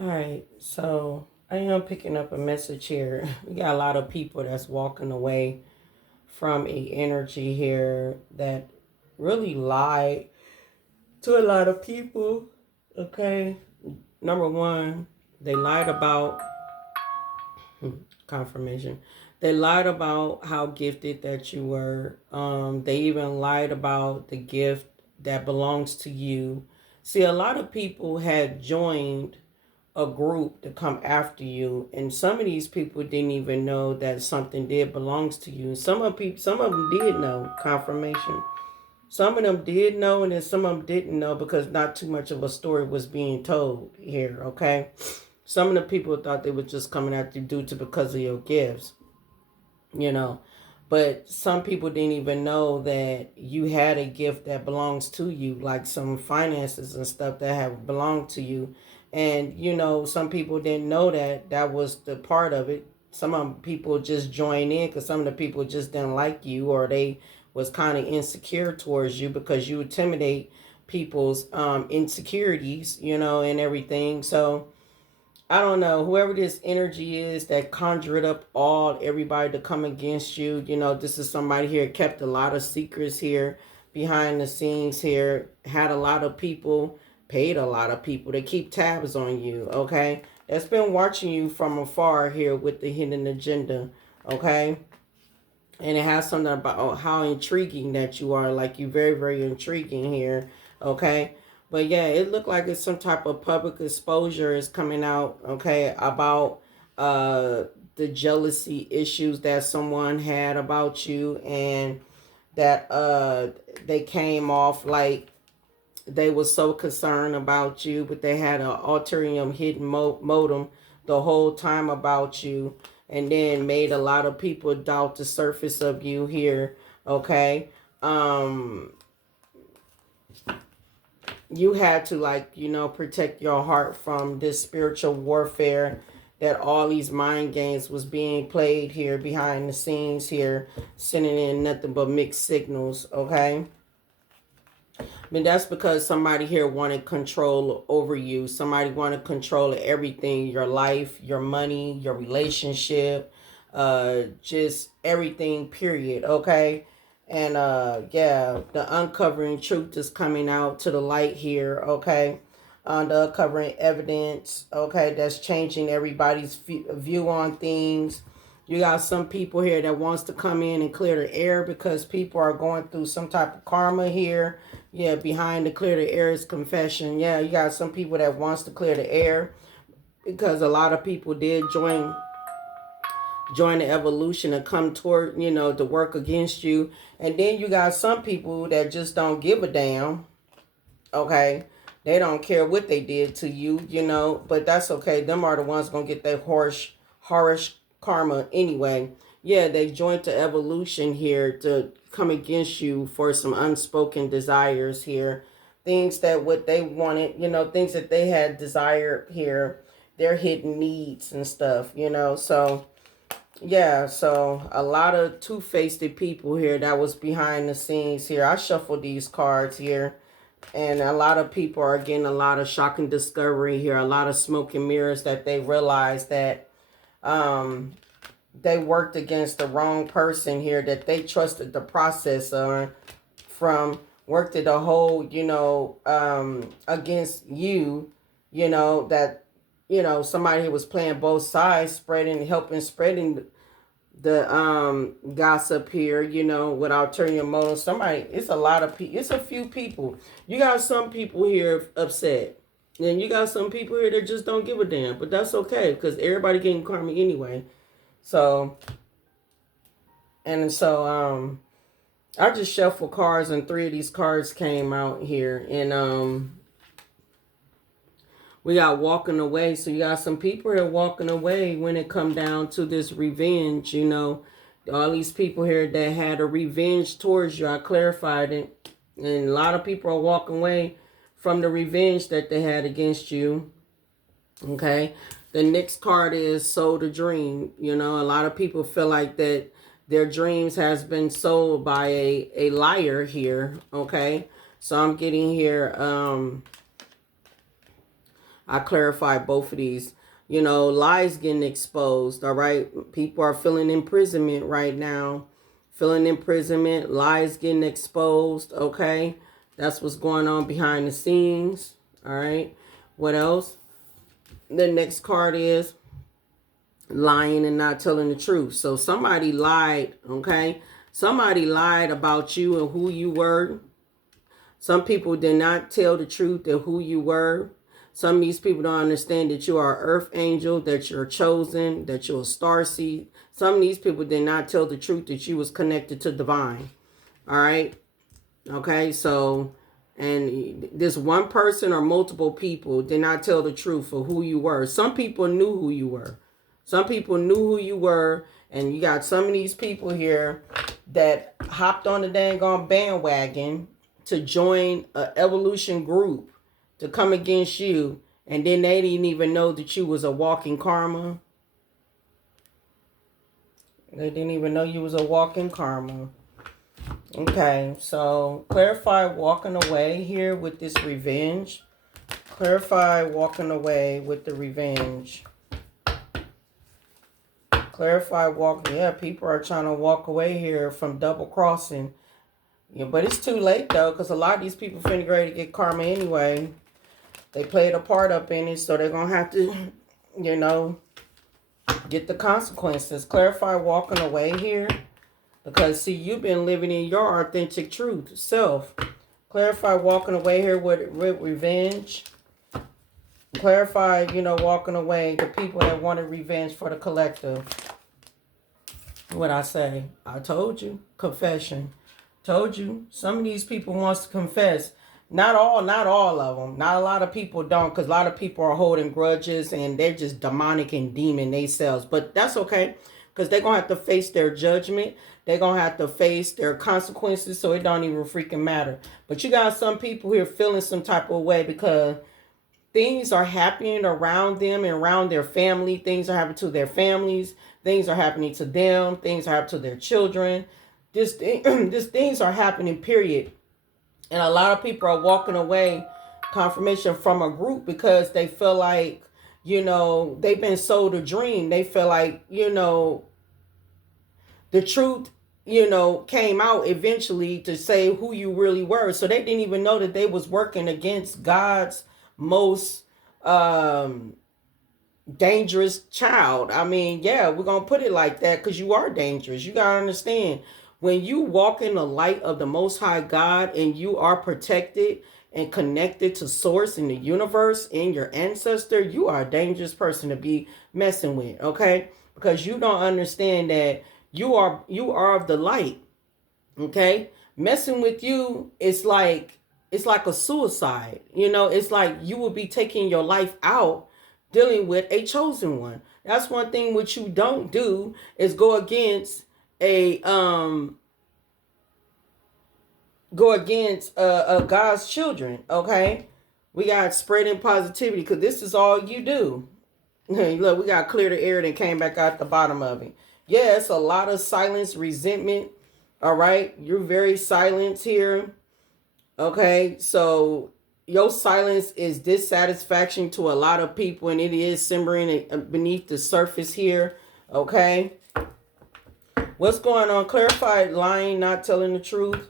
All right, so I am picking up a message here. We got a lot of people that's walking away from a energy here that really lied to a lot of people. Okay, number one, they lied about confirmation. They lied about how gifted that you were. They even lied about the gift that belongs to you. See, a lot of people had joined a group to come after you, and some of these people didn't even know that something did belongs to you. Some of them did know confirmation. Some of them did know, and then some of them didn't know because not too much of a story was being told here. Okay, some of the people thought they were just coming after you due to because of your gifts, you know. But some people didn't even know that you had a gift that belongs to you, like some finances and stuff that have belonged to you. And, some people didn't know that that was the part of it. Some of people just joined in because some of the people just didn't like you, or they was kind of insecure towards you because you intimidate people's insecurities, and everything. So, I don't know, whoever this energy is that conjured up everybody to come against you. This is somebody here kept a lot of secrets here behind the scenes here, had a lot of people, paid a lot of people to keep tabs on you, okay? That's been watching you from afar here with the hidden agenda, okay? And it has something about how intriguing that you are, like you very, very intriguing here, okay? But yeah, it looked like it's some type of public exposure is coming out, okay, about uh the jealousy issues that someone had about you, and that they came off like they were so concerned about you, but they had an ulterior hidden modem the whole time about you, and then made a lot of people doubt the surface of you here. Okay, um, you had to, like, protect your heart from this spiritual warfare that all these mind games was being played here behind the scenes here, sending in nothing but mixed signals. Okay. I mean, that's because somebody here wanted control over you. Somebody wanted control of everything, your life, your money, your relationship, just everything, period. Okay. And yeah, the uncovering truth is coming out to the light here. Okay. The uncovering evidence. Okay. That's changing everybody's view on things. You got some people here that wants to come in and clear the air because people are going through some type of karma here. Yeah, behind the clear the air is confession. Yeah, you got some people that wants to clear the air because a lot of people did join the evolution and come toward, to work against you. And then you got some people that just don't give a damn. Okay. They don't care what they did to you, but that's okay. Them are the ones gonna get their harsh karma anyway. Yeah, they joined the evolution here to come against you for some unspoken desires here. Things that what they wanted, things that they had desired here, their hidden needs and stuff, So yeah, so a lot of two-faced people here that was behind the scenes here. I shuffled these cards here, and a lot of people are getting a lot of shocking discovery here, a lot of smoke and mirrors that they realize that they worked against the wrong person here, that they trusted the process from worked it a whole, against you, that, somebody who was playing both sides, helping spreading the gossip here, without turning your motive. Somebody, it's a lot of people, it's a few people. You got some people here upset, and you got some people here that just don't give a damn, but that's okay because everybody getting karma anyway. So, and so I just shuffled cards, and three of these cards came out here, and we got walking away. So you got some people here walking away when it come down to this revenge, all these people here that had a revenge towards you. I clarified it. And a lot of people are walking away from the revenge that they had against you. Okay. The next card is sold a dream. A lot of people feel like that their dreams has been sold by a liar here. Okay. So I'm getting here, I clarify both of these. You know, lies getting exposed, all right? People are feeling imprisonment right now. Feeling imprisonment, lies getting exposed, okay? That's what's going on behind the scenes, all right? What else? The next card is lying and not telling the truth. So somebody lied, okay? Somebody lied about you and who you were. Some people did not tell the truth of who you were. Some of these people don't understand that you are an earth angel, that you're chosen, that you're a star seed. Some of these people did not tell the truth that you was connected to divine. All right? Okay, so, and this one person or multiple people did not tell the truth of who you were. Some people knew who you were. Some people knew who you were, and you got some of these people here that hopped on the dang on bandwagon to join an evolution group to come against you, and then they didn't even know that you was a walking karma. They didn't even know you was a walking karma. Okay, so clarify walking away here with this revenge. Clarify walking away with the revenge. Clarify walking. Yeah, people are trying to walk away here from double crossing. Yeah, but it's too late though, because a lot of these people finna get ready to get karma anyway. They played a part up in it, so they're gonna have to, you know, get the consequences. Clarify walking away here. Because, see, you've been living in your authentic truth, self. Clarify walking away here with revenge. Clarify, you know, walking away the people that wanted revenge for the collective. What I say? I told you. Confession. Told you. Some of these people wants to confess. Not all of them. Not a lot of people don't, because a lot of people are holding grudges and they're just demonic and demon themselves. But that's okay, because they're going to have to face their judgment. They're going to have to face their consequences, so it don't even freaking matter. But you got some people here feeling some type of way because things are happening around them and around their family. Things are happening to their families. Things are happening to them. Things are happening to their children. These things are happening, period. And a lot of people are walking away, confirmation, from a group because they feel like, you know, they've been sold a dream. They feel like, you know, the truth, you know, came out eventually to say who you really were. So they didn't even know that they was working against God's most dangerous child. I mean, yeah, we're going to put it like that because you are dangerous. You got to understand, when you walk in the light of the Most High God and you are protected and connected to source in the universe and your ancestor, you are a dangerous person to be messing with, okay? Because you don't understand that you are of the light, okay? Messing with you is like, it's like a suicide. You know, it's like you will be taking your life out dealing with a chosen one. That's one thing which you don't do, is go against God's children, okay? We got spreading positivity because this is all you do. Look, we got clear the air and came back out the bottom of it. Yeah, it's a lot of silence, resentment. All right, you're very silent here. Okay, so your silence is dissatisfaction to a lot of people, and it is simmering beneath the surface here. Okay, what's going on? Clarify lying, not telling the truth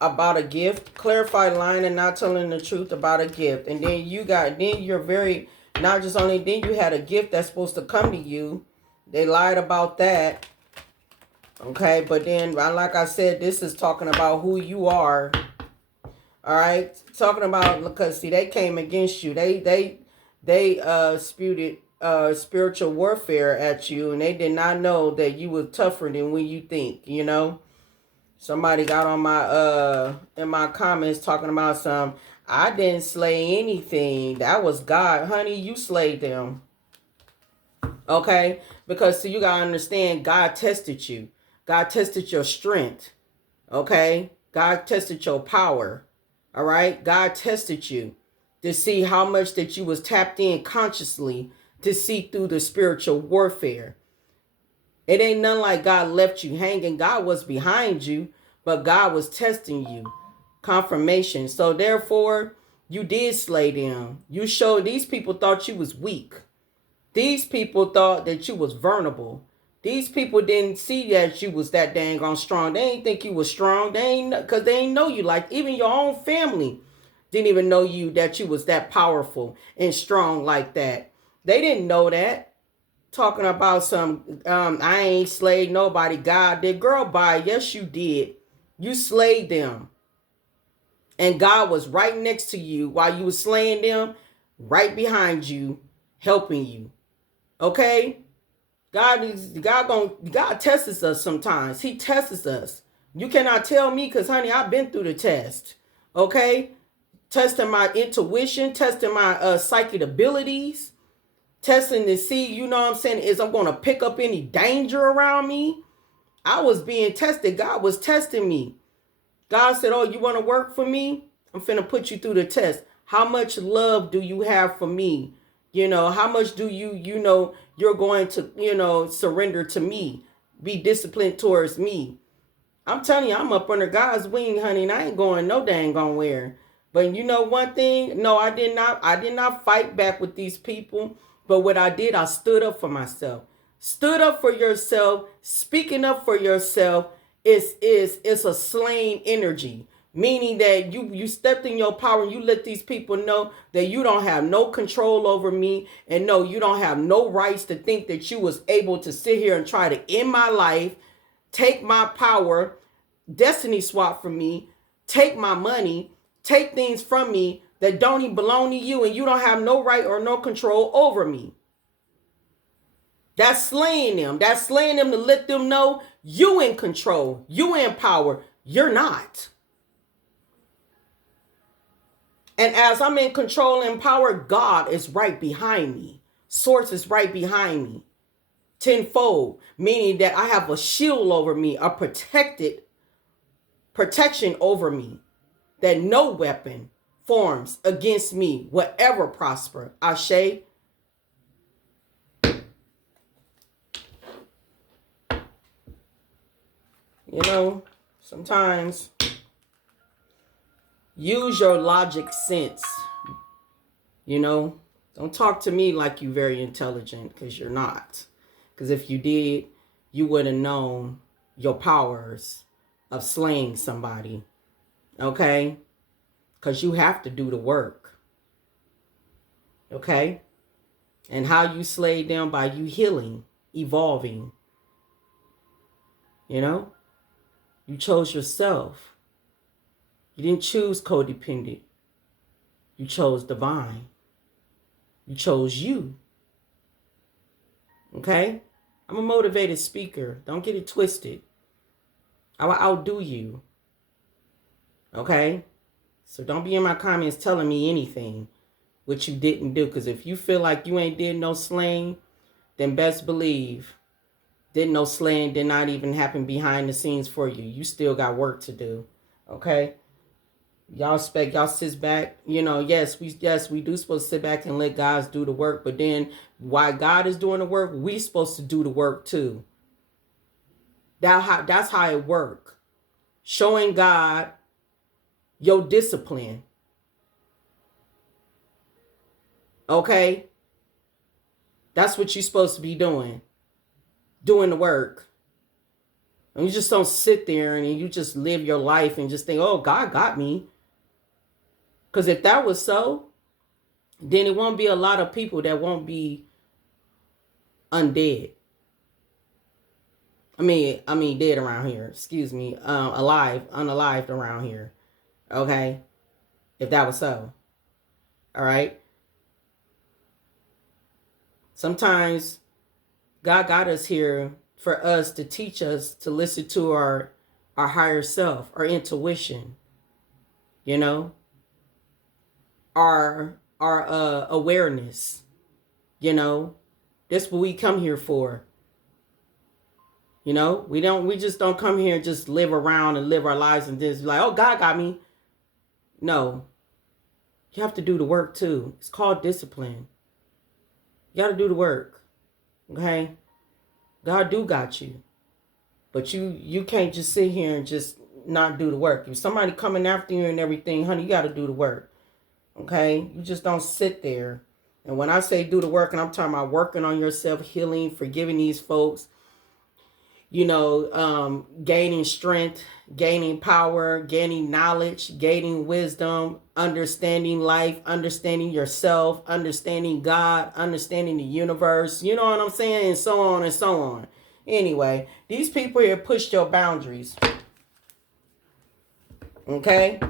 about a gift. Clarify lying and not telling the truth about a gift. And then you're very, not just only, then you had a gift that's supposed to come to you. They lied about that. Okay, but then, like I said, this is talking about who you are. All right, talking about, because see, they came against you. They spewed spiritual warfare at you, and they did not know that you were tougher than when you think. You know, somebody got on my in my comments talking about some. I didn't slay anything. That was God, honey. You slayed them. Okay, because see, you gotta understand, God tested you. God tested your strength. Okay, God tested your power. All right, God tested you to see how much that you was tapped in consciously to see through the spiritual warfare. It ain't none like God left you hanging. God was behind you, but God was testing you. Confirmation. So therefore, You did slay them. You showed these people thought you was weak. These people thought that you was vulnerable. These people didn't see that you was that dang on strong. They ain't think you was strong. They ain't, because they ain't know you. Like, even your own family didn't even know you, that you was that powerful and strong like that. They didn't know that. Talking about some, I ain't slayed nobody. God did. Girl, bye. Yes, you did. You slayed them. And God was right next to you while you was slaying them, right behind you, helping you. Okay? God tests us sometimes. He tests us. You cannot tell me, because honey, I've been through the test. Okay? Testing my intuition, testing my psychic abilities, testing to see, you know what I'm saying, is I'm going to pick up any danger around me. I was being tested. God was testing me. God said, oh, you want to work for me? I'm finna put you through the test. How much love do you have for me? You know, how much do you're going to, surrender to me? Be disciplined towards me. I'm telling you, I'm up under God's wing, honey, and I ain't going no dang on where. But you know one thing? No, I did not fight back with these people. But what I did, I stood up for myself. Stood up for yourself. Speaking up for yourself is a slain energy. Meaning that you stepped in your power and you let these people know that you don't have no control over me. And no, you don't have no rights to think that you was able to sit here and try to end my life, take my power, destiny swap from me, take my money, take things from me that don't even belong to you, and you don't have no right or no control over me. That's slaying them. That's slaying them to let them know you in control, you in power. You're not. And as I'm in control and power, God is right behind me. Source is right behind me. Tenfold, meaning that I have a shield over me, a protection over me, that no weapon forms against me will ever prosper. Ashe. You know, sometimes use your logic sense. You know, don't talk to me like you're very intelligent, because you're not. Because if you did, you would have known your powers of slaying somebody. Okay? Because you have to do the work. Okay? And how you slay them? By you healing, evolving. You know? You chose yourself. You didn't choose codependent. You chose divine. You chose you. Okay? I'm a motivated speaker. Don't get it twisted. I will outdo you. Okay? So don't be in my comments telling me anything which you didn't do. Because if you feel like you ain't did no slaying, then best believe no slaying did not even happen behind the scenes for you. You still got work to do. Okay? Y'all sit back. You know, yes, we do supposed to sit back and let God do the work. But then while God is doing the work, we supposed to do the work too. That's how it works. Showing God your discipline. Okay? That's what you're supposed to be doing. Doing the work. And you just don't sit there and you just live your life and just think, oh, God got me. Because if that was so, then it won't be a lot of people that won't be undead. I mean dead around here. Excuse me. Unalived around here. Okay? If that was so. All right? Sometimes God got us here for us to teach us to listen to our higher self, our intuition, you know, our awareness, you know. That's what we come here for. You know, we just don't come here and just live around and live our lives and just like, oh, God got me. No. You have to do the work too. It's called discipline. You got to do the work. Okay? God do got you. But you can't just sit here and just not do the work. If somebody coming after you and everything, honey, you got to do the work. Okay? You just don't sit there. And when I say do the work, and I'm talking about working on yourself, healing, forgiving these folks, gaining strength, gaining power, gaining knowledge, gaining wisdom, understanding life, understanding yourself, understanding God, understanding the universe, you know what I'm saying? And so on and so on. Anyway, these people here pushed your boundaries. Okay?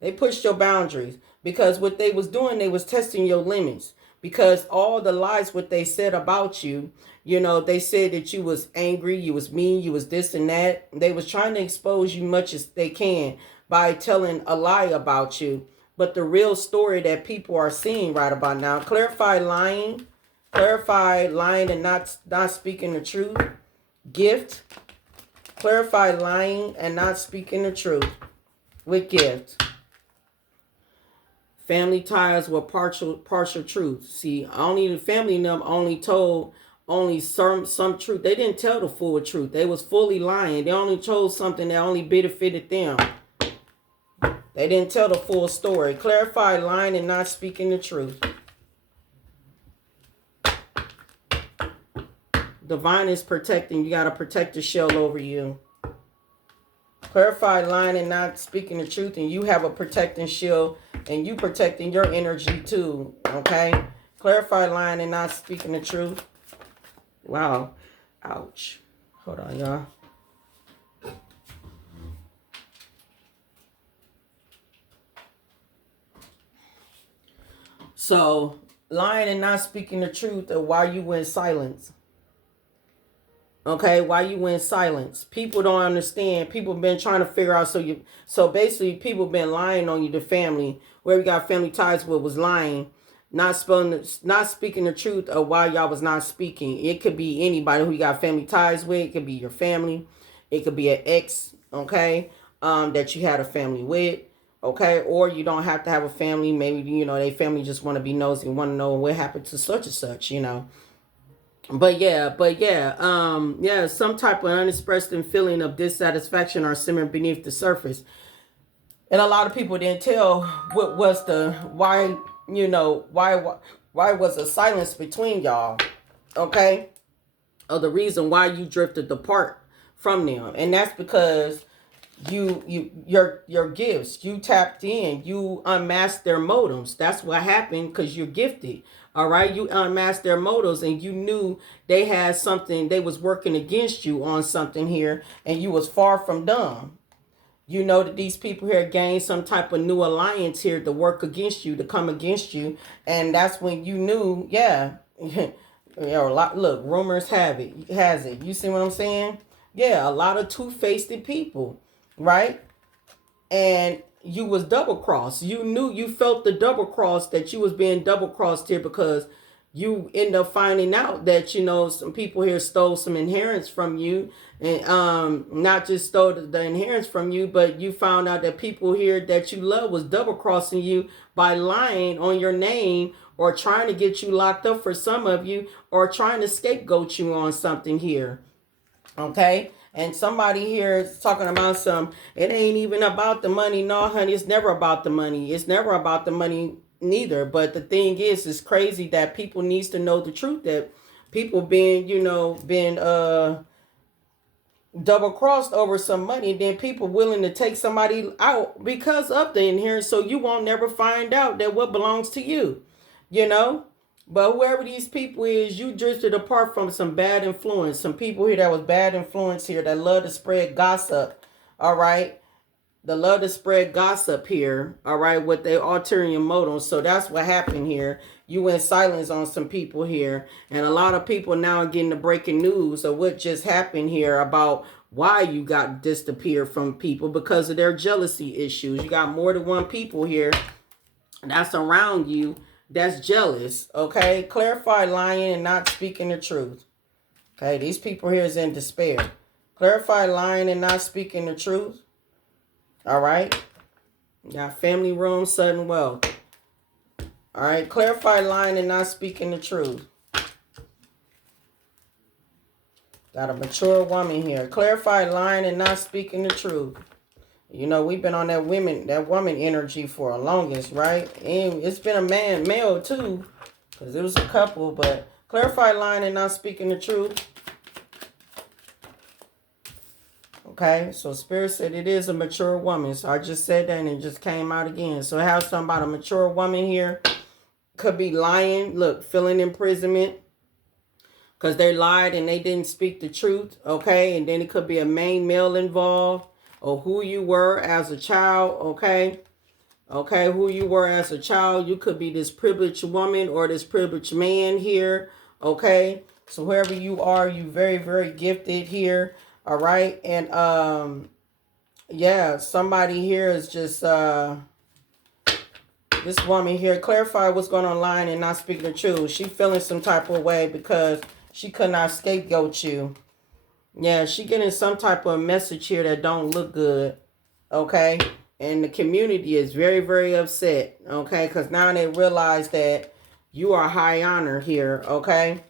They pushed your boundaries because what they was doing, they was testing your limits. Because all the lies what they said about you, they said that you was angry, you was mean, you was this and that. They was trying to expose you much as they can by telling a lie about you. But the real story that people are seeing right about now, clarify lying and not speaking the truth. Gift, clarify lying and not speaking the truth with gift. Family ties were partial truth. See, only the family them only told only some truth. They didn't tell the full truth. They was fully lying. They only told something that only benefited them. They didn't tell the full story. Clarify lying and not speaking the truth. Divine is protecting. You got to protect the shell over you. Clarify lying and not speaking the truth, and you have a protecting shield, and you protecting your energy too. Okay? Clarify lying and not speaking the truth. Wow. Ouch. Hold on, y'all. So, lying and not speaking the truth, or why you in silence. Okay, why you in silence? People don't understand. People been trying to figure out. So basically, people been lying on you. The family, where we got family ties with, was lying, not speaking the truth of why y'all was not speaking. It could be anybody who you got family ties with. It could be your family. It could be an ex. Okay, that you had a family with. Okay, or you don't have to have a family. Maybe they family just want to be nosy, want to know what happened to such and such. But yeah, some type of unexpressed feeling of dissatisfaction are simmering beneath the surface. And a lot of people didn't tell what was the why, why was a silence between y'all, okay? Or the reason why you drifted apart from them. And that's because your gifts, you tapped in, you unmasked their motives. That's what happened because you're gifted. All right, you unmasked their motives, and you knew they had something. They was working against you on something here, and you was far from dumb. You know that these people here gained some type of new alliance here to work against you, to come against you, and that's when you knew, yeah. Look, rumors has it. You see what I'm saying? Yeah, a lot of two-faced people, right? And you was double crossed. You felt the double cross, that you was being double crossed here, because you end up finding out that some people here stole some inheritance from you, and not just stole the inheritance from you, but you found out that people here that you love was double crossing you by lying on your name, or trying to get you locked up for some of you, or trying to scapegoat you on something here. Okay? And somebody here is talking about it ain't even about the money. No, honey, it's never about the money. It's never about the money neither. But the thing is, it's crazy that people needs to know the truth, that people been double crossed over some money, then people willing to take somebody out because of the inheritance, so you won't never find out that what belongs to you, you know. But whoever these people is, you drifted apart from some bad influence. Some people here that was bad influence here, that love to spread gossip. All right. The love to spread gossip here. All right. With their ulterior motives. So that's what happened here. You went silence on some people here. And a lot of people now are getting the breaking news of what just happened here about why you got disappeared from people, because of their jealousy issues. You got more than one people here that's around you that's jealous. Okay, clarify lying and not speaking the truth. Okay, these people here is in despair. Clarify lying and not speaking the truth. All right, you got family room, sudden wealth. All right, clarify lying and not speaking the truth. Got a mature woman here. Clarify lying and not speaking the truth. You know, we've been on that woman energy for the longest, right? And it's been a male too, because it was a couple, but clarify lying and not speaking the truth. Okay, so Spirit said it is a mature woman. So I just said that and it just came out again. So I have something about a mature woman here. Could be lying. Look, feeling imprisonment. Because they lied and they didn't speak the truth. Okay, and then it could be a main male involved. Or who you were as a child. Okay. Okay, who you were as a child. You could be this privileged woman or this privileged man here. Okay. So whoever you are, you very, very gifted here. All right. And yeah, somebody here is just this woman here. Clarify what's going on online and not speaking the truth. She feeling some type of way because she could not scapegoat you. Yeah, she getting some type of message here that don't look good. Okay. And the community is very, very upset. Okay. Because now they realize that you are high honor here. Okay.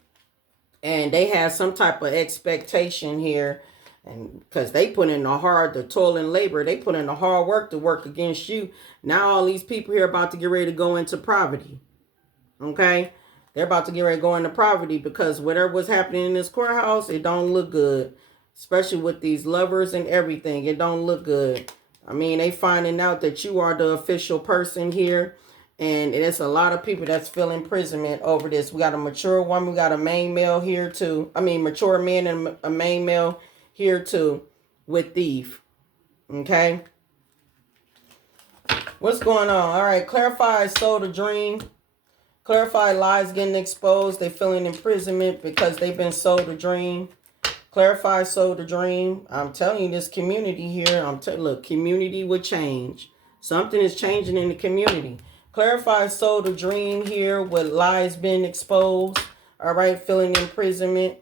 And they have some type of expectation here. And because they put in the toil and labor, they put in the hard work to work against you. Now all these people here about to get ready to go into poverty. Okay. They're about to get ready to go into poverty because whatever was happening in this courthouse, it don't look good. Especially with these lovers and everything. It don't look good. I mean, they finding out that you are the official person here. And it's a lot of people that's feeling imprisonment over this. We got a mature woman. We got a main male here too. I mean, mature man and a main male here too with thief. Okay. What's going on? All right. Clarify sold a dream. Clarify lies getting exposed. They feeling imprisonment because they've been sold a dream. Clarify sold a dream. I'm telling you, this community here, look, community would change. Something is changing in the community. Clarify sold a dream here with lies being exposed. All right, feeling imprisonment.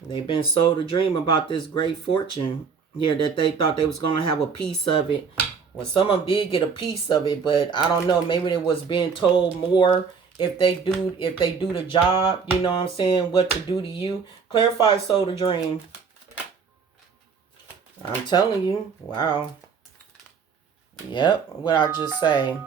They've been sold a dream about this great fortune here that they thought they was going to have a piece of it. Well, some of them did get a piece of it, but I don't know. Maybe they was being told more if they do the job. You know what I'm saying? What to do to you. Clarify sold a dream. I'm telling you. Wow. Yep. What I just say.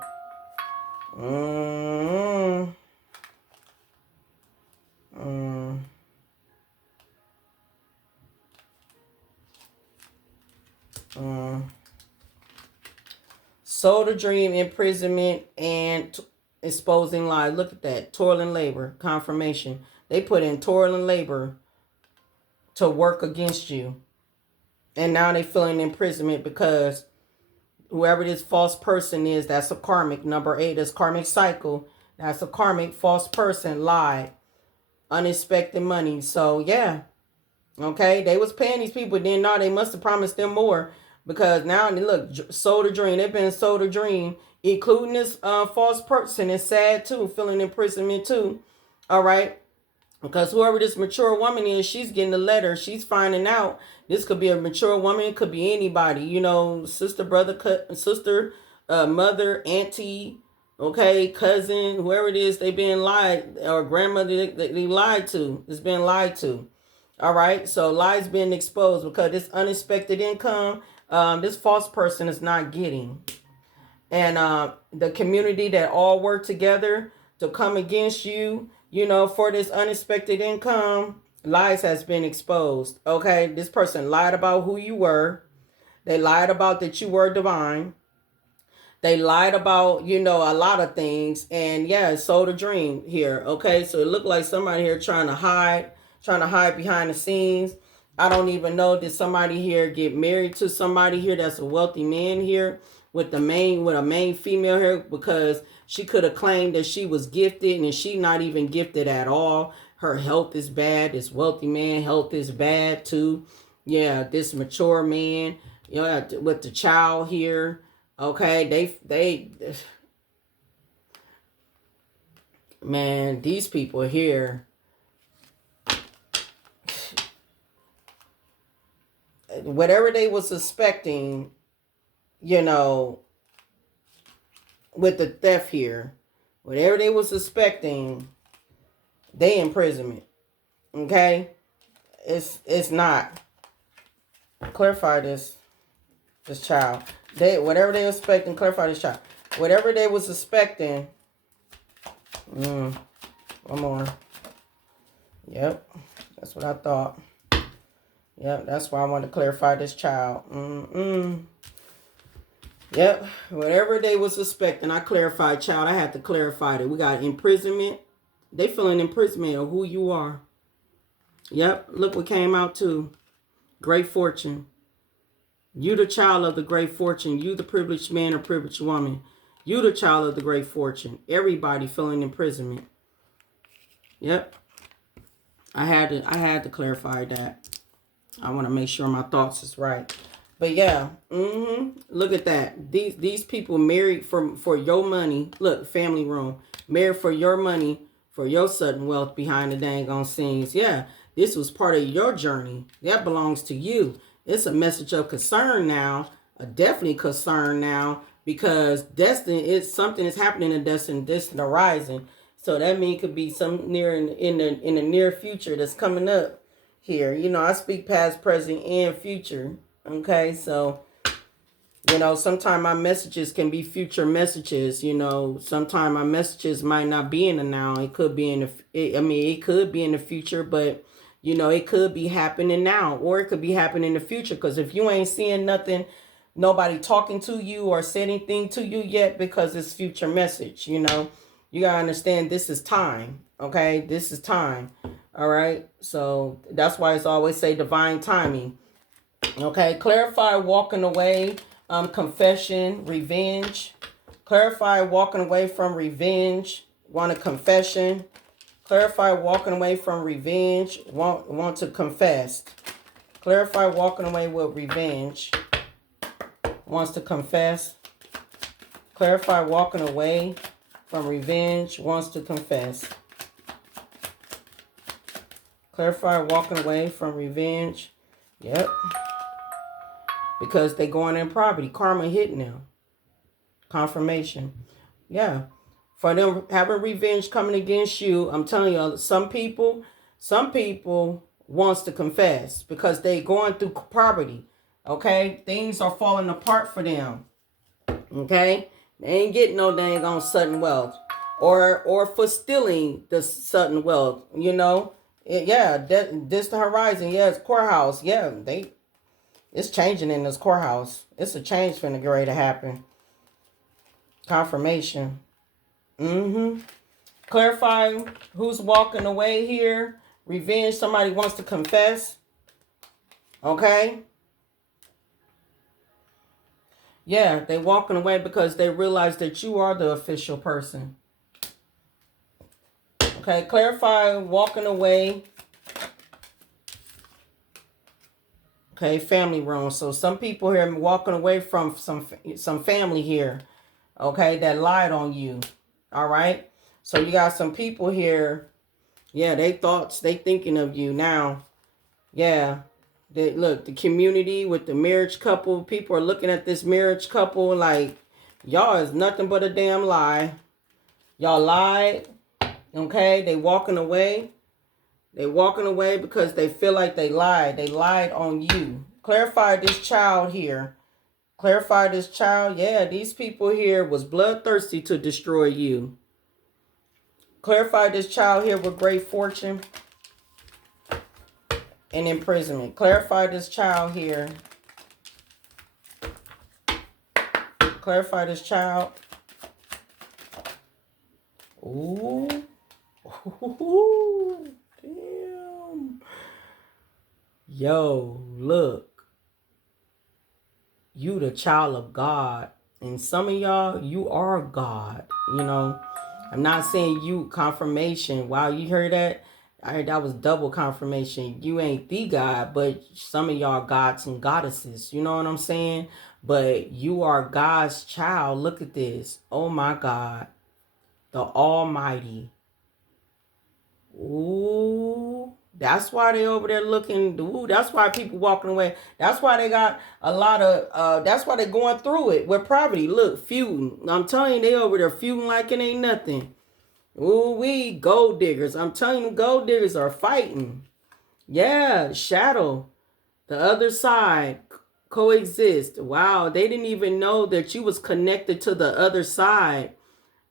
Sold a dream, imprisonment, and exposing lies. Look at that. Toil and labor. Confirmation. They put in toil and labor to work against you. And now they feeling imprisonment because whoever this false person is, that's a karmic. Number 8 is karmic cycle. That's a karmic false person. Lied. Unexpected money. So, yeah. Okay. They was paying these people. Then, no, they must have promised them more. Because now, look, sold a dream. They've been sold a dream. Including this false person. It's sad, too. Feeling imprisonment, too. All right. Because whoever this mature woman is, she's getting a letter. She's finding out. This could be a mature woman. It could be anybody. You know, sister, brother, sister, mother, auntie, okay, cousin, whoever it is, they being lied, or grandmother they lied to. It's been lied to. All right. So lies being exposed because this unexpected income, this false person is not getting. And the community that all work together to come against you, you know, for this unexpected income, lies has been exposed. Okay, this person lied about who you were. They lied about that you were divine. They lied about, you know, a lot of things. And yeah, it sold a dream here. Okay, so it looked like somebody here trying to hide behind the scenes. I don't even know, did somebody here get married to somebody here that's a wealthy man here with a main female here, because she could have claimed that she was gifted and she not even gifted at all. Her health is bad. This wealthy man health is bad too. Yeah, this mature man, you know, with the child here. Okay, they man, these people here, whatever they were suspecting, you know, with the theft here, whatever they were suspecting, they imprisonment. Okay, it's not. Clarify this. This child. Whatever they were expecting, clarify this child. Whatever they was expecting. One more. Yep. That's what I thought. Yep. That's why I wanted to clarify this child. Yep. Whatever they was expecting, I clarified, child. I had to clarify that. We got imprisonment. They feeling imprisonment of who you are. Yep. Look what came out too. Great fortune. You the child of the great fortune. You the privileged man or privileged woman. You the child of the great fortune. Everybody feeling imprisonment. Yep. I had to clarify that. I want to make sure my thoughts is right. But yeah, look at that. These people married for your money. Look, family room. Married for your money, for your sudden wealth behind the dang on scenes. Yeah, this was part of your journey. That belongs to you. It's a message of concern now. A definitely concern now. Because something is happening in distant horizon. So that means it could be some near in the near future that's coming up here. You know, I speak past, present, and future. Okay, so sometimes my messages can be future messages. Sometimes my messages might not be in the now. It could be it could be in the future, but it could be happening now, or it could be happening in the future. Because if you ain't seeing nothing, nobody talking to you or saying anything to you yet, because it's future message. You gotta understand this is time. Okay, this is time. All right, so that's why it's always say divine timing. Okay, clarify walking away, confession, revenge. Clarify walking away from revenge, want a confession. Clarify walking away from revenge, want to confess. Clarify walking away with revenge, wants to confess. Clarify walking away from revenge, wants to confess. Clarify walking away from revenge. Yep. Because they going in property. Karma hitting them. Confirmation. Yeah. For them having revenge coming against you, I'm telling you, some people wants to confess because they going through property. Okay? Things are falling apart for them. Okay? They ain't getting no dang on sudden wealth. Or for stealing the sudden wealth. Yeah, this the horizon. Yeah, it's courthouse. Yeah, it's changing in this courthouse. It's a change finna get ready to happen. Confirmation. Clarify who's walking away here. Revenge. Somebody wants to confess. Okay. Yeah, they walking away because they realize that you are the official person. Okay, clarify walking away. Okay, family room. So some people here walking away from some family here. Okay, that lied on you. All right. So you got some people here. Yeah, they thinking of you now. Yeah. The community with the marriage couple. People are looking at this marriage couple like, y'all is nothing but a damn lie. Y'all lied. Okay, they walking away. They walking away because they feel like they lied. They lied on you. Clarify this child here. Clarify this child. Yeah, these people here was bloodthirsty to destroy you. Clarify this child here with great fortune and imprisonment. Clarify this child here. Clarify this child. Ooh. Ooh. Damn. Yo, look. You the child of God. And some of y'all, you are God. I'm not saying you confirmation. Wow, you heard that? I heard that was double confirmation. You ain't the God, but some of y'all gods and goddesses. You know what I'm saying? But you are God's child. Look at this. Oh my God. The Almighty. Ooh. That's why they over there looking. Ooh, that's why people walking away. That's why they got a lot of, that's why they going through it with poverty. Look, feuding. I'm telling you, they over there feuding like it ain't nothing. Ooh, we gold diggers. I'm telling you, gold diggers are fighting. Yeah, shadow. The other side. Coexist. Wow, they didn't even know that you was connected to the other side.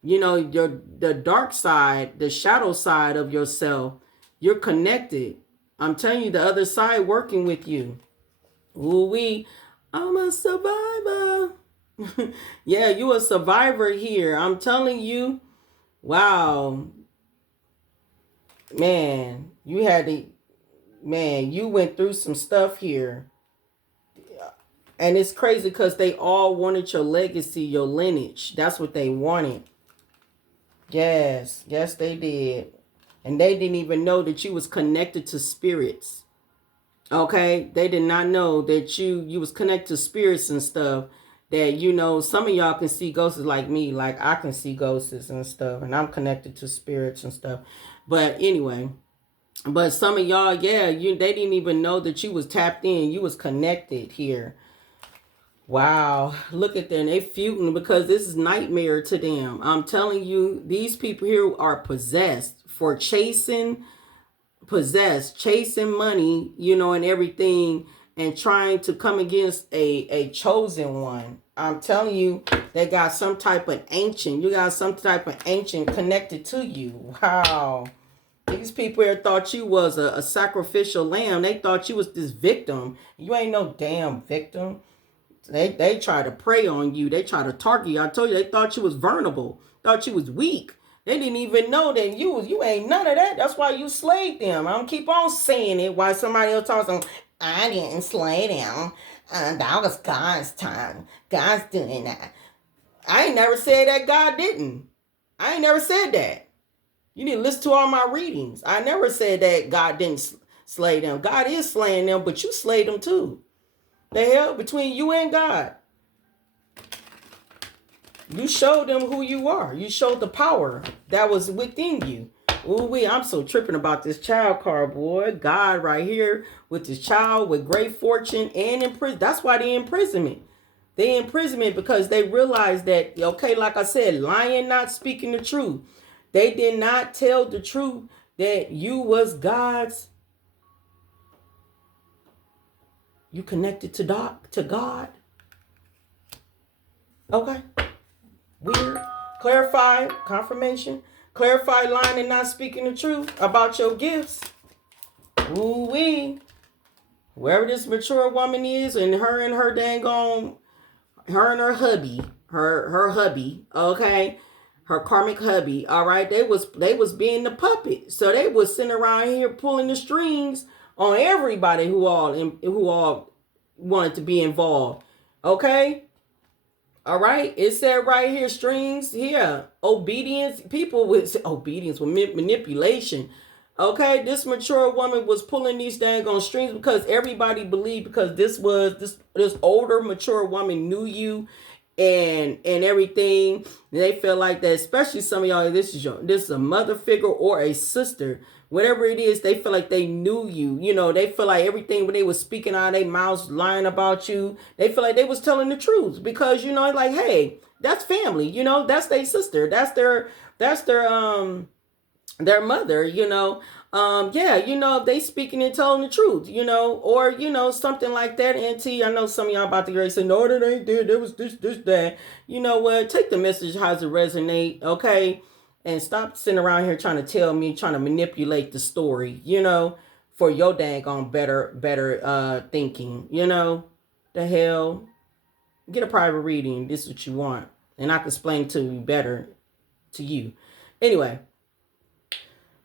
You know, the dark side, the shadow side of yourself. You're connected. I'm telling you, the other side working with you. Ooh wee, I'm a survivor. Yeah, you a survivor here. I'm telling you. Wow, man, you had to. Man, you went through some stuff here. And it's crazy because they all wanted your legacy, your lineage. That's what they wanted. Yes, yes, they did. And they didn't even know that you was connected to spirits. Okay? They did not know that you was connected to spirits and stuff. That, you know, some of y'all can see ghosts like me. Like, I can see ghosts and stuff. And I'm connected to spirits and stuff. But anyway. But some of y'all, yeah, they didn't even know that you was tapped in. You was connected here. Wow, look at them. They feuding because this is nightmare to them. I'm telling you, these people here are possessed for chasing money, you know, and everything, and trying to come against a chosen one. I'm telling you, they got some type of ancient. You got some type of ancient connected to you. Wow. These people here thought you was a sacrificial lamb. They thought you was this victim. You ain't no damn victim. They try to prey on you. They try to target you. I told you, they thought you was vulnerable. Thought you was weak. They didn't even know that you ain't none of that. That's why you slayed them. I don't keep on saying it while somebody else talks on, I didn't slay them. That was God's time. God's doing that. I ain't never said that God didn't. I ain't never said that. You need to listen to all my readings. I never said that God didn't slay them. God is slaying them, but you slayed them too. The hell between you and God. You showed them who you are. You showed the power that was within you. Ooh, I'm so tripping about this child card, boy. God right here with this child with great fortune and imprisonment. That's why they imprisonment. They imprisonment because they realized that, okay, like I said, lying, not speaking the truth. They did not tell the truth that you was God's. You connected to God. Okay. Weird. Clarify, confirmation. Clarify lying and not speaking the truth about your gifts. Ooh wee. Whoever this mature woman is, and her dang on, her and her hubby, her hubby, okay, her karmic hubby, all right, they was being the puppet. So they was sitting around here pulling the strings on everybody who all wanted to be involved. Okay? All right, it said right here, strings here, obedience, people with obedience with manipulation. Okay, this mature woman was pulling these dang on strings because everybody believed, because this older mature woman knew you and everything. They felt like that, especially some of y'all, this is a mother figure or a sister. Whatever it is, they feel like they knew you. You know, they feel like everything when they was speaking out of their mouths, lying about you, they feel like they was telling the truth because, you know, like, hey, that's family. You know, that's their sister. That's their mother, you know. Yeah, you know, if they speaking and telling the truth, you know, or, you know, something like that. Auntie, I know some of y'all about to get ready to say, no, that ain't there. There was this, that. You know what? Take the message, how does it resonate, okay? And stop sitting around here trying to tell me, trying to manipulate the story, you know, for your dang on better thinking, you know. The hell? Get a private reading. This is what you want. And I can explain to you better to you. Anyway.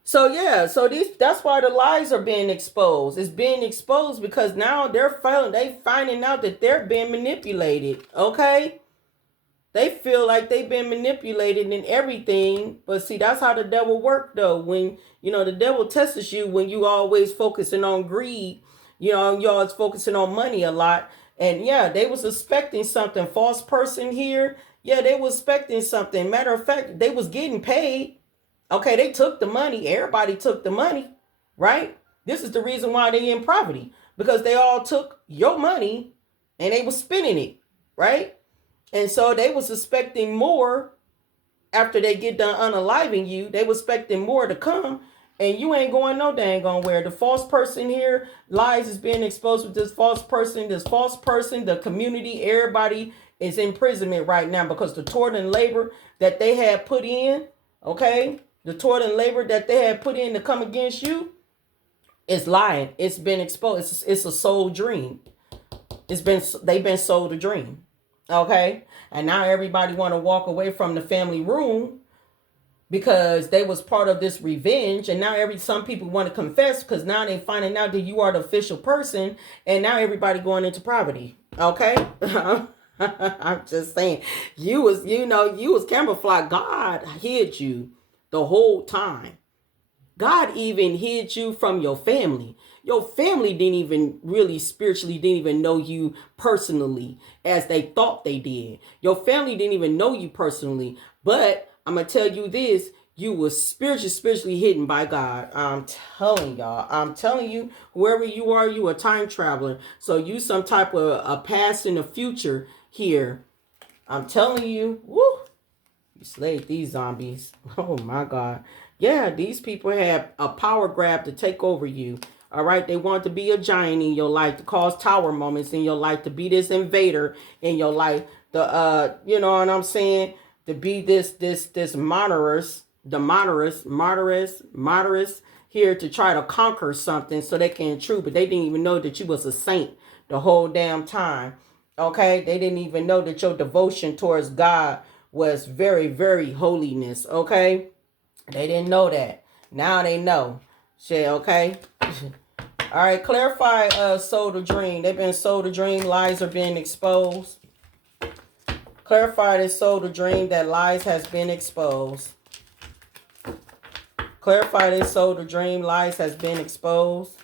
So yeah, that's why the lies are being exposed. It's being exposed because now they finding out that they're being manipulated. Okay? They feel like they've been manipulated in everything. But see, that's how the devil works though. When, you know, the devil tests you when you always focusing on greed. You know, you always focusing on money a lot. And yeah, they was expecting something. False person here. Yeah, they was expecting something. Matter of fact, they was getting paid. Okay, they took the money. Everybody took the money, right? This is the reason why they in poverty. Because they all took your money and they was spending it, right? And so they was expecting more after they get done unaliving you. They was expecting more to come. And you ain't going no dang on where. The false person here, lies is being exposed with this false person. The community, everybody is in imprisonment right now because the toil and labor that they had put in, okay? The toil and labor that they had put in to come against you is lying. It's been exposed. It's a soul dream. They've been sold a dream. Okay? And now everybody want to walk away from the family room because they was part of this revenge, and now some people want to confess because now they finding out that you are the official person, and now everybody going into poverty. Okay. I'm just saying, you was camouflage. God hid you the whole time. God even hid you from your family. Your family didn't even really spiritually didn't even know you personally as they thought they did. Your family didn't even know you personally. But I'm going to tell you this, you were spiritually hidden by God. I'm telling y'all. I'm telling you, whoever you are, you a time traveler. So you some type of a past and a future here. I'm telling you, woo, you slayed these zombies. Oh my God. Yeah, these people have a power grab to take over you. All right, they want to be a giant in your life, to cause tower moments in your life, to be this invader in your life. You know what I'm saying? To be this moderate here to try to conquer something so they can intrude, but they didn't even know that you was a saint the whole damn time. Okay, they didn't even know that your devotion towards God was very, very holiness. Okay. They didn't know that. Now they know. Shit, okay? All right, clarify sold a dream. They've been sold a dream. Lies are being exposed. Clarify this sold a dream that lies has been exposed. Clarify this sold a dream. Lies has been exposed.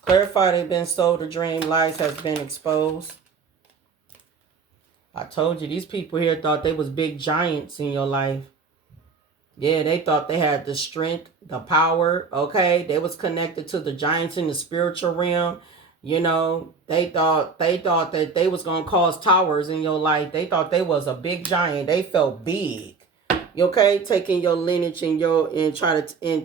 Clarify they've been sold a dream. Lies has been exposed. I told you, these people here thought they was big giants in your life. Yeah, they thought they had the strength, the power, okay? They was connected to the giants in the spiritual realm. You know, they thought that they was going to cause towers in your life. They thought they was a big giant. They felt big. Okay? Taking your lineage and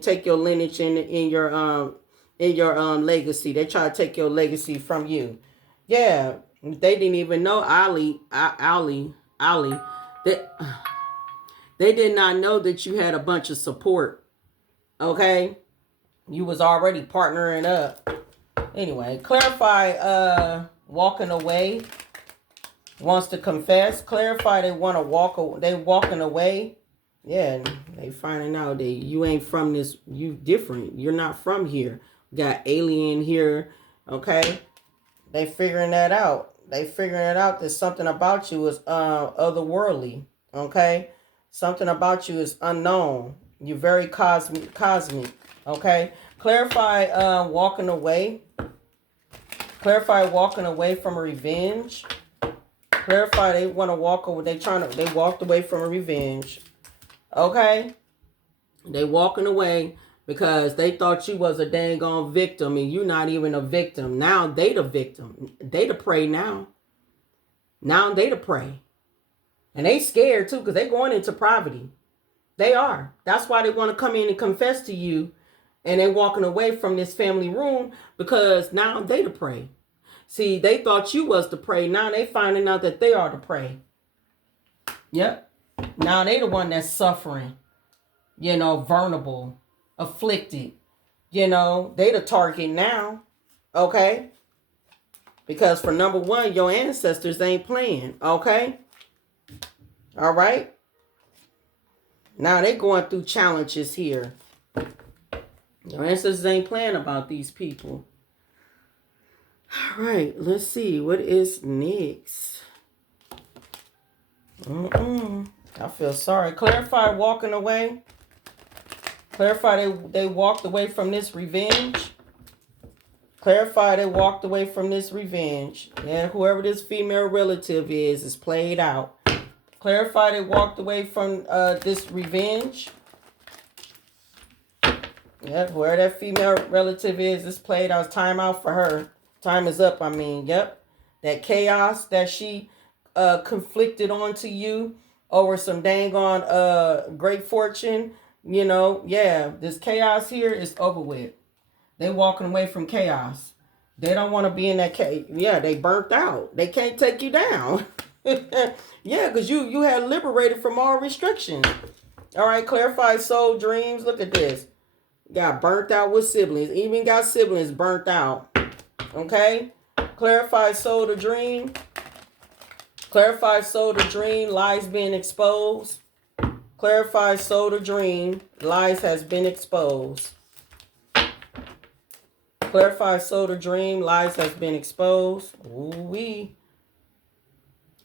take your lineage in your legacy. They try to take your legacy from you. Yeah, they didn't even know Ali. They did not know that you had a bunch of support. Okay? You was already partnering up. Anyway, clarify walking away. Wants to confess. Clarify they want to they walking away. Yeah, they finding out that you ain't from this, you different. You're not from here. Got alien here. Okay? They figuring that out. They figuring it out that something about you is otherworldly. Okay? Something about you is unknown. You're very cosmic. Okay? Clarify walking away. Clarify walking away from a revenge. Clarify they want to walk away. They walked away from a revenge. Okay? They walking away because they thought you was a dang on victim and you not even a victim. Now they the victim. They the prey now. Now they the prey. And they scared too because they going into poverty. They are. That's why they want to come in and confess to you. And they walking away from this family room because now they the prey. See, they thought you was the prey. Now they finding out that they are the prey. Yep. Now they the one that's suffering. You know, vulnerable, afflicted. You know, they the target now. Okay? Because for number one, your ancestors ain't playing. Okay? All right? Now they going through challenges here. Your ancestors ain't playing about these people. All right, let's see. What is next? I feel sorry. Clarify walking away. Clarify they walked away from this revenge. Clarify they walked away from this revenge. Yeah, whoever this female relative is played out. Clarify they walked away from this revenge. Yep, whoever that female relative is played out. Time out for her. Time is up, I mean. Yep. That chaos that she conflicted onto you over some dang on great fortune. You know, yeah, this chaos here is over with. They walking away from chaos. They don't want to be in that chaos. Yeah, they burnt out. They can't take you down. Yeah, because you had liberated from all restrictions. All right, clarified soul dreams. Look at this. Got burnt out with siblings. Even got siblings burnt out. Okay? Clarified soul to dream. Clarified soul to dream. Lies being exposed. Clarified soul to dream. Lies has been exposed. Clarified soul to dream. Lies has been exposed. Ooh-wee.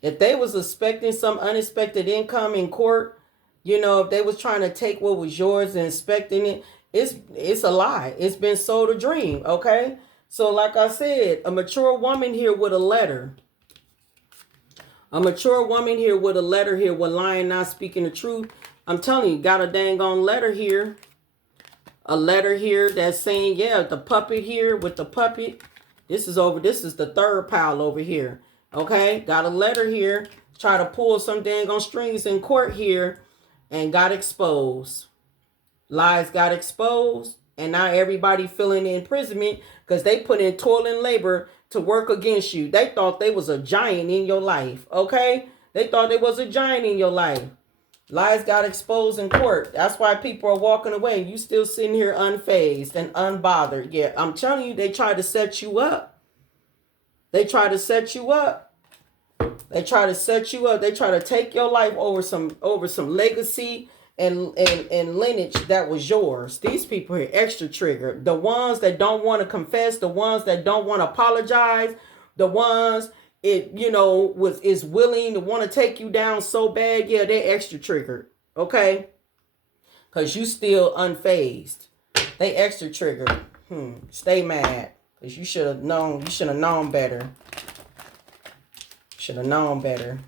If they was expecting some unexpected income in court, you know, if they was trying to take what was yours and expecting it, it's a lie. It's been sold a dream, okay? So like I said, a mature woman here with a letter. A mature woman here with a letter here with lying, not speaking the truth. I'm telling you, got a dang on letter here. A letter here that's saying, yeah, the puppet here with the puppet. This is the third pile over here. Okay, got a letter here. Try to pull some dang on strings in court here and got exposed. Lies got exposed. And now everybody feeling the imprisonment because they put in toil and labor to work against you. They thought they was a giant in your life. Okay, they thought there was a giant in your life. Lies got exposed in court. That's why people are walking away. You still sitting here unfazed and unbothered. Yeah, I'm telling you, they try to set you up. They try to set you up. They try to set you up. They try to take your life over some legacy and lineage that was yours. These people here extra triggered. The ones that don't want to confess, the ones that don't want to apologize, the ones is willing to want to take you down so bad. Yeah, they extra triggered. Okay, because you still unfazed. They extra triggered. Stay mad because you should have known. You should have known better. Should have known better.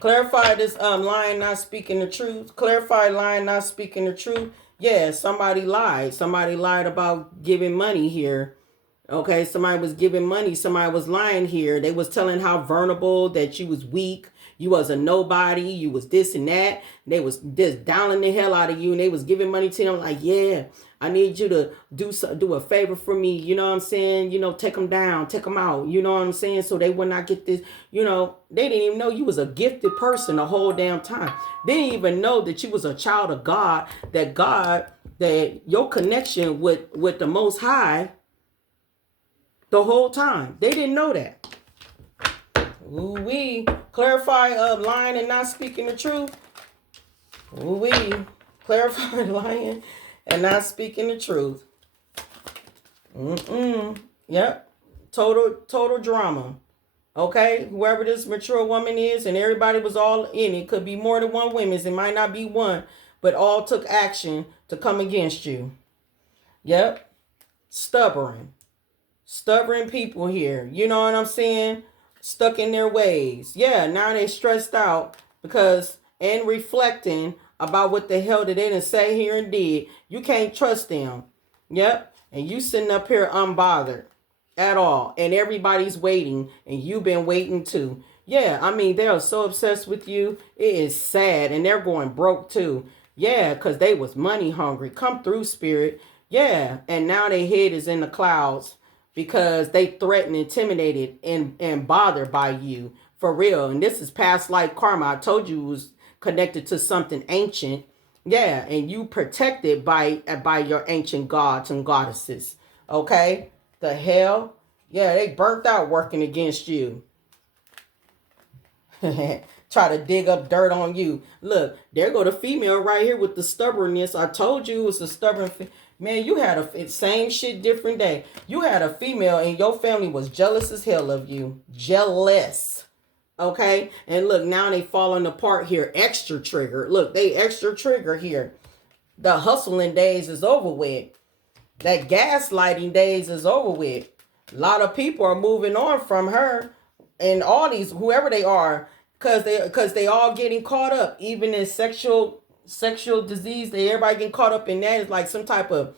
Clarify this lying, not speaking the truth. Clarify lying, not speaking the truth. Yeah, somebody lied. Somebody lied about giving money here. Okay, somebody was giving money. Somebody was lying here. They was telling how vulnerable, that you was weak. You was a nobody. You was this and that. They was just downing the hell out of you. And they was giving money to them like, yeah, I need you to do a favor for me. You know what I'm saying? You know, take them down, take them out. You know what I'm saying? So they would not get this. You know, they didn't even know you was a gifted person the whole damn time. They didn't even know that you was a child of God. That your connection with the Most High the whole time. They didn't know that. Ooh-wee. Clarify lying and not speaking the truth. Ooh-wee. Clarify lying and not speaking the truth. Yep. Total drama. Okay? Whoever this mature woman is, and everybody was all in it. Could be more than one woman. It might not be one, but all took action to come against you. Yep. Stubborn people here. You know what I'm saying? Stuck in their ways. Yeah, now they stressed out because and reflecting about what the hell did they done say here and did. You can't trust them. Yep. And you sitting up here unbothered at all. And everybody's waiting. And you've been waiting too. Yeah, I mean, they are so obsessed with you. It is sad. And they're going broke too. Yeah, because they was money hungry. Come through, spirit. Yeah. And now their head is in the clouds. Because they threatened, intimidated, and bothered by you. For real. And this is past life karma. I told you it was connected to something ancient. Yeah. And you protected by your ancient gods and goddesses. Okay. The hell? Yeah, they burnt out working against you. Try to dig up dirt on you. Look, there go the female right here with the stubbornness. I told you it was a stubborn man, you had a same shit, different day. You had a female and your family was jealous as hell of you. Jealous. Okay? And look, now they falling apart here. Extra trigger. Look, they extra trigger here. The hustling days is over with. That gaslighting days is over with. A lot of people are moving on from her and all these, whoever they are, because they all getting caught up, even in sexual disease. Everybody getting caught up in that. It's like some type of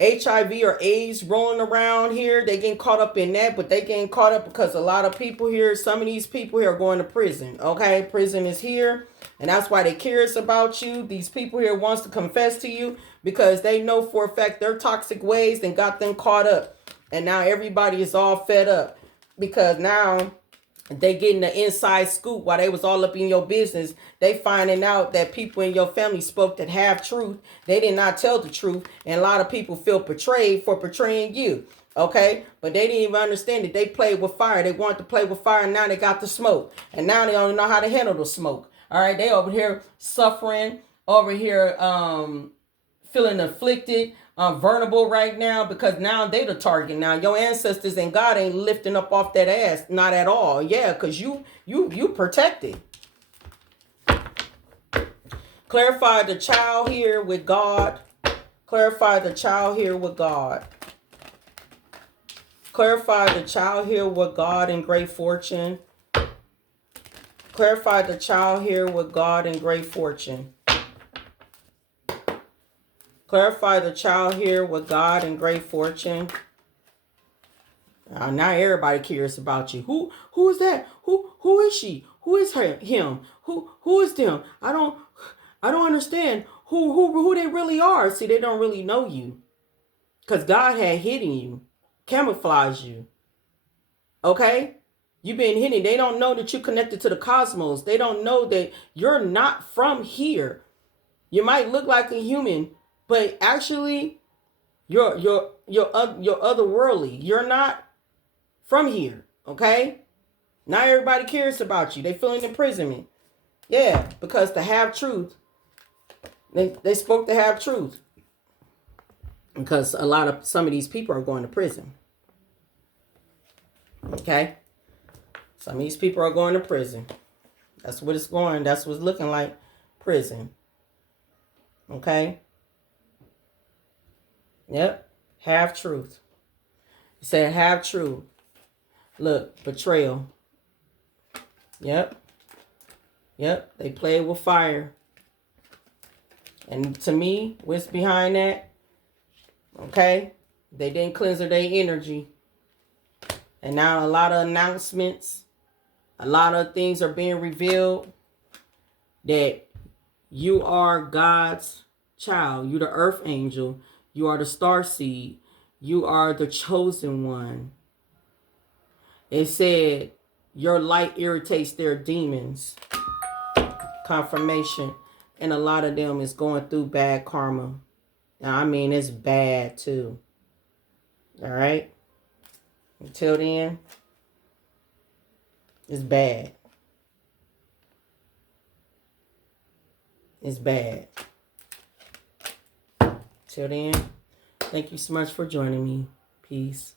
HIV or AIDS rolling around here. They getting caught up in that, but they getting caught up because a lot of people here, some of these people here are going to prison. Okay, prison is here, and that's why they curious about you. These people here wants to confess to you because they know for a fact their toxic ways and got them caught up. And now everybody is all fed up because now they getting the inside scoop while they was all up in your business. They finding out that people in your family spoke that half truth. They did not tell the truth. And a lot of people feel betrayed for betraying you. Okay? But they didn't even understand it. They played with fire. They wanted to play with fire, and now they got the smoke. And now they don't know how to handle the smoke. All right? They over here suffering, over here feeling afflicted, vulnerable right now, because now they the target. Now your ancestors and God ain't lifting up off that ass, not at all. Yeah, because you protected. Clarify the child here with God. Clarify the child here with God. Clarify the child here with God in great fortune. Clarify the child here with God in great fortune. Clarify the child here with God and great fortune. Now everybody cares about you. Who is that? Who is she? Who is her? Him? Who is them? I don't understand who they really are. See, they don't really know you, because God had hidden you, camouflaged you. Okay, you've been hidden. They don't know that you're connected to the cosmos. They don't know that you're not from here. You might look like a human, but actually, you're otherworldly. You're not from here. Okay? Not everybody cares about you. They feel in imprisonment. Yeah, because to have truth, they spoke to have truth. Because some of these people are going to prison. Okay? Some of these people are going to prison. That's what it's going. That's what's looking like. Prison. Okay? Yep. Have truth. It said have truth. Look, betrayal. Yep. Yep. They played with fire. And to me, what's behind that? Okay? They didn't cleanse their energy. And now a lot of announcements, a lot of things are being revealed that you are God's child. You're the earth angel. You are the star seed. You are the chosen one. It said your light irritates their demons. Confirmation. And a lot of them is going through bad karma. Now, I mean, it's bad too. All right? Until then, it's bad. It's bad. Till then, thank you so much for joining me. Peace.